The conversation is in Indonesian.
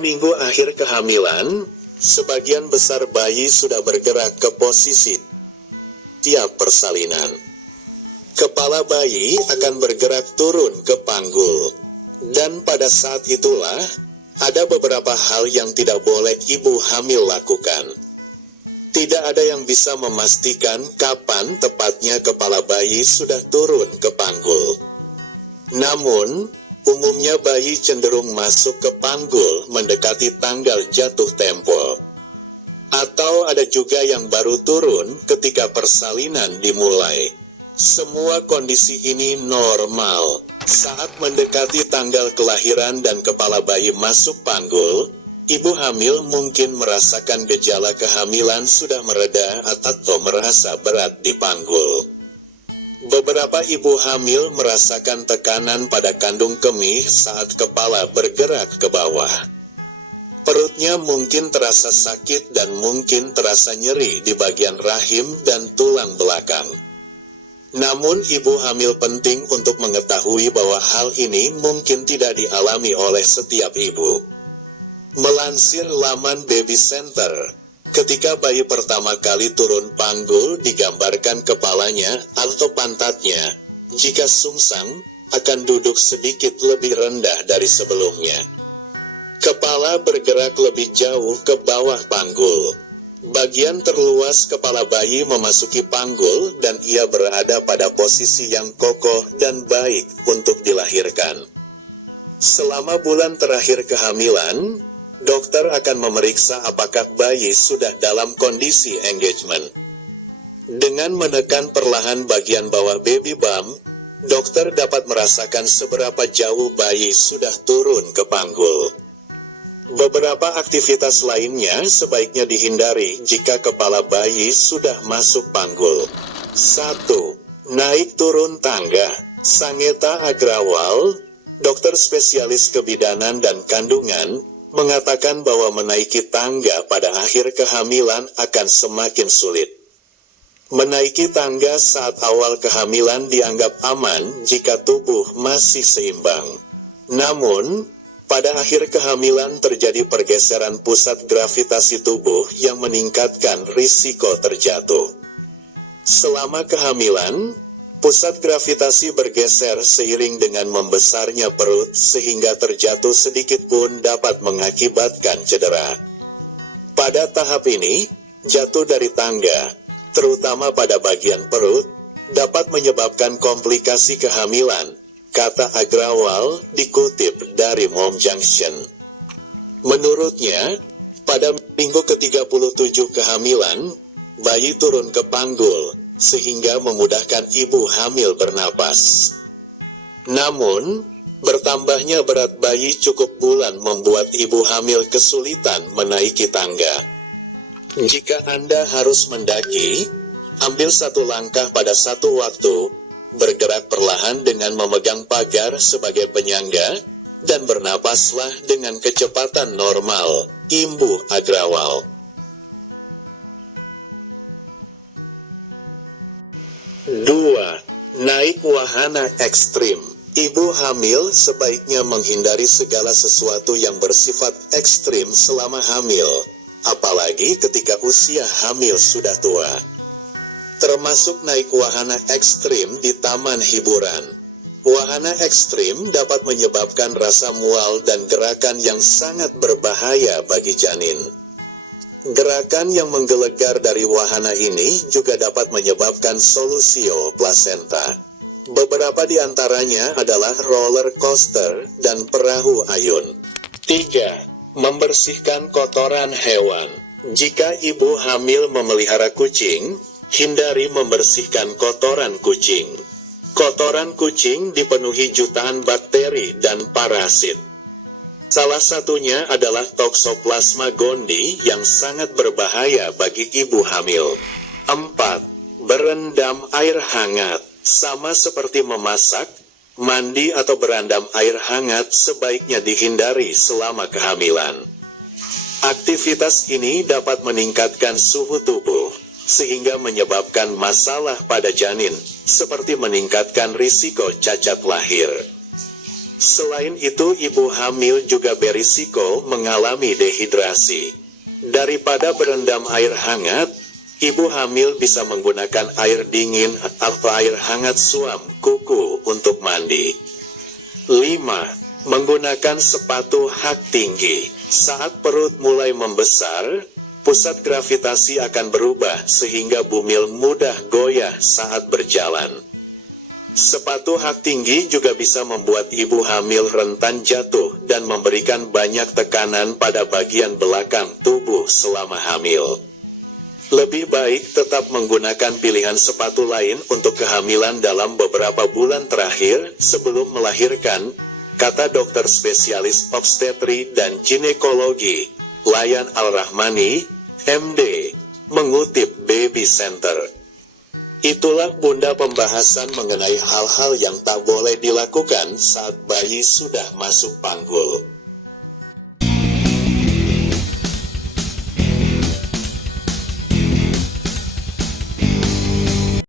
minggu akhir kehamilan, sebagian besar bayi sudah bergerak ke posisi tiap persalinan. Kepala bayi akan bergerak turun ke panggul. Dan pada saat itulah, ada beberapa hal yang tidak boleh ibu hamil lakukan. Tidak ada yang bisa memastikan kapan tepatnya kepala bayi sudah turun ke panggul. Namun, umumnya bayi cenderung masuk ke panggul mendekati tanggal jatuh tempo. Atau ada juga yang baru turun ketika persalinan dimulai. Semua kondisi ini normal. Saat mendekati tanggal kelahiran dan kepala bayi masuk panggul, ibu hamil mungkin merasakan gejala kehamilan sudah mereda atau merasa berat di panggul. Beberapa ibu hamil merasakan tekanan pada kandung kemih saat kepala bergerak ke bawah. Perutnya mungkin terasa sakit dan mungkin terasa nyeri di bagian rahim dan tulang belakang. Namun ibu hamil penting untuk mengetahui bahwa hal ini mungkin tidak dialami oleh setiap ibu. Melansir laman Baby Center, ketika bayi pertama kali turun panggul digambarkan kepalanya atau pantatnya, jika sungsang, akan duduk sedikit lebih rendah dari sebelumnya. Kepala bergerak lebih jauh ke bawah panggul. Bagian terluas kepala bayi memasuki panggul dan ia berada pada posisi yang kokoh dan baik untuk dilahirkan. Selama bulan terakhir kehamilan, dokter akan memeriksa apakah bayi sudah dalam kondisi engagement. Dengan menekan perlahan bagian bawah baby bump, dokter dapat merasakan seberapa jauh bayi sudah turun ke panggul. Beberapa aktivitas lainnya sebaiknya dihindari jika kepala bayi sudah masuk panggul. 1. Naik turun tangga. Sangetha Agrawal, dokter spesialis kebidanan dan kandungan, mengatakan bahwa menaiki tangga pada akhir kehamilan akan semakin sulit. Menaiki tangga saat awal kehamilan dianggap aman jika tubuh masih seimbang. Namun, pada akhir kehamilan terjadi pergeseran pusat gravitasi tubuh yang meningkatkan risiko terjatuh. Selama kehamilan, pusat gravitasi bergeser seiring dengan membesarnya perut sehingga terjatuh sedikit pun dapat mengakibatkan cedera. Pada tahap ini, jatuh dari tangga, terutama pada bagian perut, dapat menyebabkan komplikasi kehamilan, kata Agrawal dikutip dari Mom Junction. Menurutnya, pada minggu ke-37 kehamilan, bayi turun ke panggul, sehingga memudahkan ibu hamil bernapas. Namun, bertambahnya berat bayi cukup bulan membuat ibu hamil kesulitan menaiki tangga. Jika Anda harus mendaki, ambil satu langkah pada satu waktu, bergerak perlahan dengan memegang pagar sebagai penyangga, dan bernapaslah dengan kecepatan normal, imbuh Agrawal. 2. Naik wahana ekstrim. Ibu hamil sebaiknya menghindari segala sesuatu yang bersifat ekstrim selama hamil, apalagi ketika usia hamil sudah tua. Termasuk naik wahana ekstrim di taman hiburan. Wahana ekstrim dapat menyebabkan rasa mual dan gerakan yang sangat berbahaya bagi janin. Gerakan yang menggelegar dari wahana ini juga dapat menyebabkan solusio plasenta. Beberapa di antaranya adalah roller coaster dan perahu ayun. 3. Membersihkan kotoran hewan. Jika ibu hamil memelihara kucing, hindari membersihkan kotoran kucing. Kotoran kucing dipenuhi jutaan bakteri dan parasit. Salah satunya adalah Toxoplasma gondii yang sangat berbahaya bagi ibu hamil. 4. Berendam air hangat. Sama seperti memasak, mandi atau berendam air hangat sebaiknya dihindari selama kehamilan. Aktivitas ini dapat meningkatkan suhu tubuh, sehingga menyebabkan masalah pada janin, seperti meningkatkan risiko cacat lahir. Selain itu, ibu hamil juga berisiko mengalami dehidrasi. Daripada berendam air hangat, ibu hamil bisa menggunakan air dingin atau air hangat suam kuku untuk mandi. 5. Menggunakan sepatu hak tinggi. Saat perut mulai membesar, pusat gravitasi akan berubah sehingga bumil mudah goyah saat berjalan. Sepatu hak tinggi juga bisa membuat ibu hamil rentan jatuh dan memberikan banyak tekanan pada bagian belakang tubuh selama hamil. Lebih baik tetap menggunakan pilihan sepatu lain untuk kehamilan dalam beberapa bulan terakhir sebelum melahirkan, kata dokter spesialis obstetri dan ginekologi, Layan Al-Rahmani, MD, mengutip Baby Center. Itulah Bunda pembahasan mengenai hal-hal yang tak boleh dilakukan saat bayi sudah masuk panggul.